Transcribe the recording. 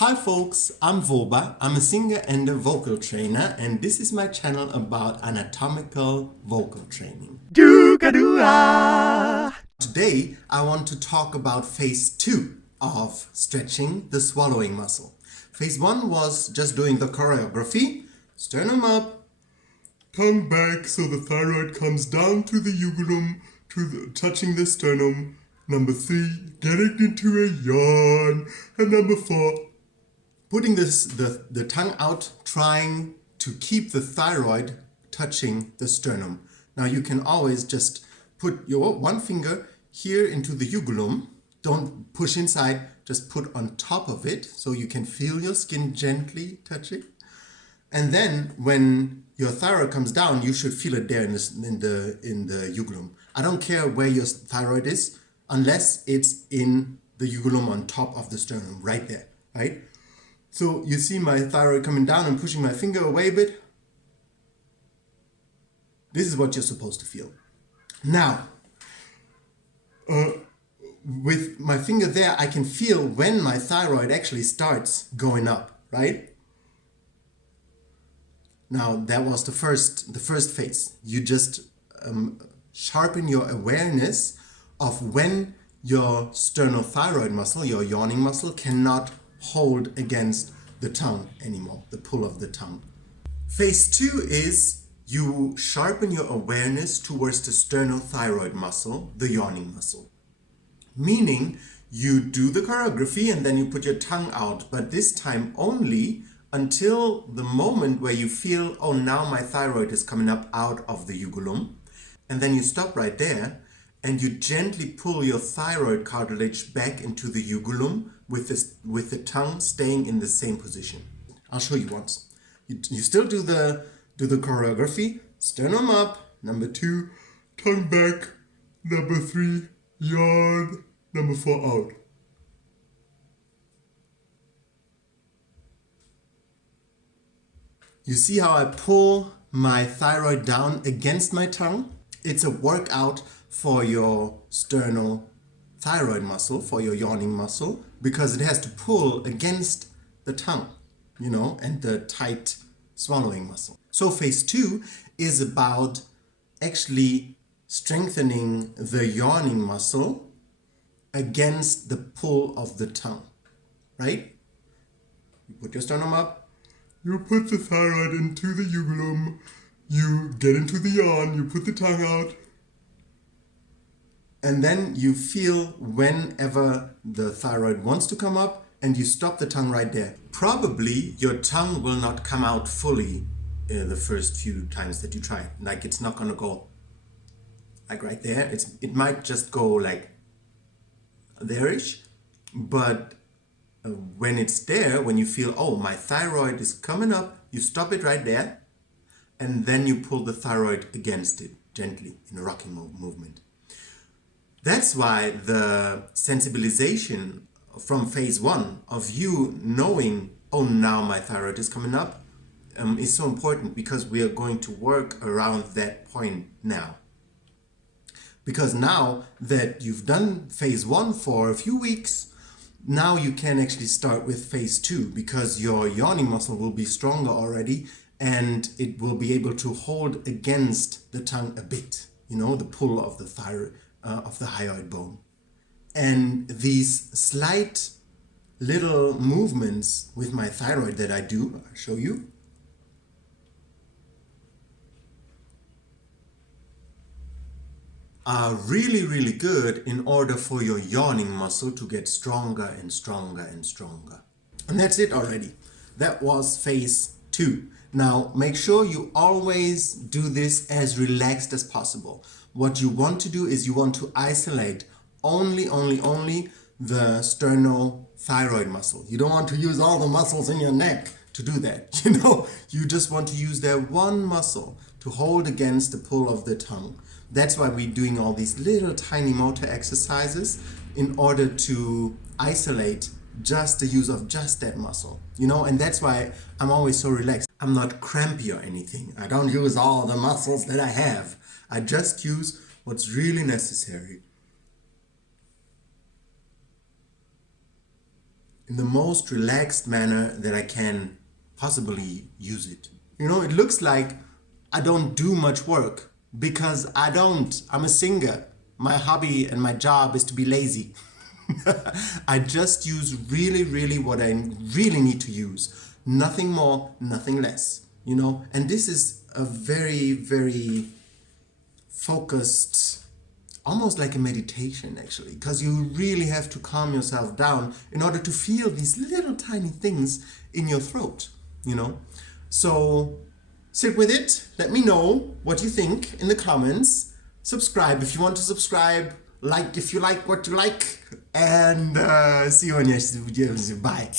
Hi folks, I'm Voba. I'm a singer and a vocal trainer, and this is my channel about anatomical vocal training. Today I want to talk about phase 2 of stretching the swallowing muscle. Phase 1 was just doing the choreography, sternum up, tongue back so the thyroid comes down to the ugulum, touching the sternum. Number 3, getting into a yawn. And number 4, putting the tongue out, trying to keep the thyroid touching the sternum. Now you can always just put your one finger here into the ugulum. Don't push inside, just put on top of it so you can feel your skin gently touching. And then when your thyroid comes down, you should feel it there in the ugulum. I don't care where your thyroid is, unless it's in the ugulum on top of the sternum, right there, right? So you see my thyroid coming down and pushing my finger away a bit. This is what you're supposed to feel. Now, with my finger there, I can feel when my thyroid actually starts going up, right? Now, that was the first phase. You just sharpen your awareness of when your sternothyroid muscle, your yawning muscle, cannot hold against the tongue anymore, the pull of the tongue. Phase 2 is you sharpen your awareness towards the sternothyroid muscle, the yawning muscle. Meaning you do the choreography and then you put your tongue out, but this time only until the moment where you feel, oh, now my thyroid is coming up out of the ugulum. And then you stop right there and you gently pull your thyroid cartilage back into the ugulum with the tongue staying in the same position. I'll show you once. You still do the choreography. Sternum up. Number 2, tongue back. Number 3, yawn. Number 4, out. You see how I pull my thyroid down against my tongue? It's a workout for your sternothyroid muscle, for your yawning muscle, because it has to pull against the tongue, and the tight swallowing muscle. So phase 2 is about actually strengthening the yawning muscle against the pull of the tongue, right? You put your sternum up, you put the thyroid into the ugulum, you get into the yawn, you put the tongue out, and then you feel whenever the thyroid wants to come up and you stop the tongue right there. Probably your tongue will not come out fully the first few times that you try it. Like it's not gonna go like right there. It might just go like there-ish, but when it's there, when you feel, oh, my thyroid is coming up, you stop it right there and then you pull the thyroid against it gently in a rocking movement. That's why the sensibilization from phase 1 of you knowing, oh, now my thyroid is coming up, is so important, because we are going to work around that point now. Because now that you've done phase 1 for a few weeks, now you can actually start with phase 2, because your yawning muscle will be stronger already and it will be able to hold against the tongue a bit, the pull of the thyroid, of the hyoid bone. And these slight little movements with my thyroid that I do, I'll show you. Are really, really good in order for your yawning muscle to get stronger and stronger and stronger. And that's it already. That was phase 2. Now make sure you always do this as relaxed as possible. What you want to do is you want to isolate only the sternothyroid muscle. You don't want to use all the muscles in your neck to do that. You just want to use that one muscle to hold against the pull of the tongue. That's why we're doing all these little tiny motor exercises in order to isolate just the use of just that muscle, and that's why I'm always so relaxed. I'm not crampy or anything. I don't use all the muscles that I have. I just use what's really necessary. in the most relaxed manner that I can possibly use it. You know, it looks like I don't do much work because I don't. I'm a singer. My hobby and my job is to be lazy. I just use really what I really need to use. Nothing more, nothing less. You know, and this is a very focused, almost like a meditation actually, because you really have to calm yourself down in order to feel these little tiny things in your throat, you know. So sit with it, let me know what you think in the comments, subscribe if you want to subscribe, like if you like what you like, and see you on your video. Bye.